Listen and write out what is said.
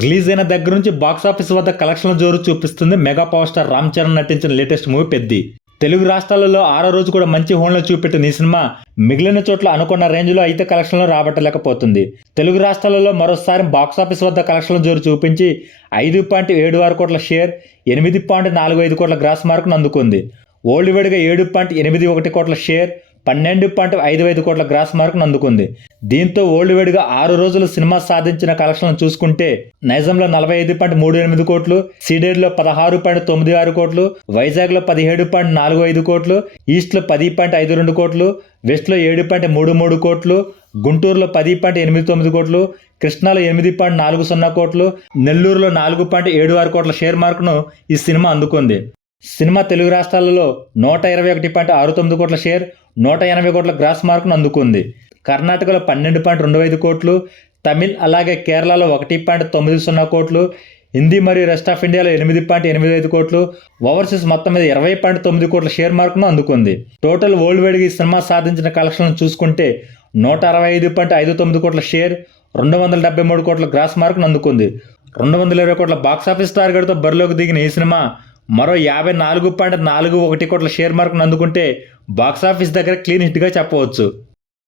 Release అయిన దగ్గర నుంచి బాక్సాఫీస్ వద్ద కలెక్షన్ల జోరు చూపిస్తుంది mega power star Ram Charan నటించిన లేటెస్ట్ మూవీ పెద్ది. తెలుగు రాష్ట్రాలలో 6వ రోజు కూడా మంచి హోండ్లో చూపెట్టిన ఈ సినిమా మిగిలిన చోట్ల అనుకున్న రేంజ్లో అయితే కలెక్షన్లు రాబట్టలేకపోతుంది. తెలుగు రాష్ట్రాలలో మరోసారి బాక్సాఫీస్ వద్ద కలెక్షన్ల జోరు చూపించి 5.76 కోట్ల షేర్, 8.45 కోట్ల గ్రాస్ మార్కును అందుకుంది. వరల్డ్ వైడ్గా 7.81 కోట్ల షేర్, 12.55 కోట్ల గ్రాస్ మార్కును అందుకుంది. దీంతో వరల్డ్ వైడ్గా 6 రోజులు సినిమా సాధించిన కలెక్షన్లను చూసుకుంటే నైజాంలో 45.38 కోట్లు, సీడెడ్లో 16.96 కోట్లు, వైజాగ్లో 17.45 కోట్లు, ఈస్ట్లో 10.52 కోట్లు, వెస్ట్లో 7.33 కోట్లు, గుంటూరులో 10.89 కోట్లు, కృష్ణాలో 8.40 కోట్లు, నెల్లూరులో 4.76 కోట్ల షేర్ మార్కును ఈ సినిమా అందుకుంది. సినిమా తెలుగు రాష్ట్రాలలో 121.69 కోట్ల షేర్, 180 కోట్ల గ్రాస్ మార్కును అందుకుంది. కర్ణాటకలో 12.25 కోట్లు, తమిళ్ అలాగే కేరళలో 1.90 కోట్లు, హిందీ మరియు రెస్ట్ ఆఫ్ ఇండియాలో 8.85 కోట్లు, ఓవర్సీస్ మొత్తం మీద 20.9 కోట్ల షేర్ మార్కును అందుకుంది. టోటల్ వరల్డ్ వైడ్గా ఈ సినిమా సాధించిన కలెక్షన్లను చూసుకుంటే 165.59 కోట్ల షేర్, 273 కోట్ల గ్రాస్ మార్కును అందుకుంది. 220 కోట్ల బాక్సాఫీస్ టార్గెట్తో బరిలోకి దిగిన ఈ సినిమా మరో 54.41 కోట్ల షేర్ మార్కును అందుకుంటే బాక్సాఫీస్ దగ్గర క్లీన్ హిట్గా చెప్పవచ్చు.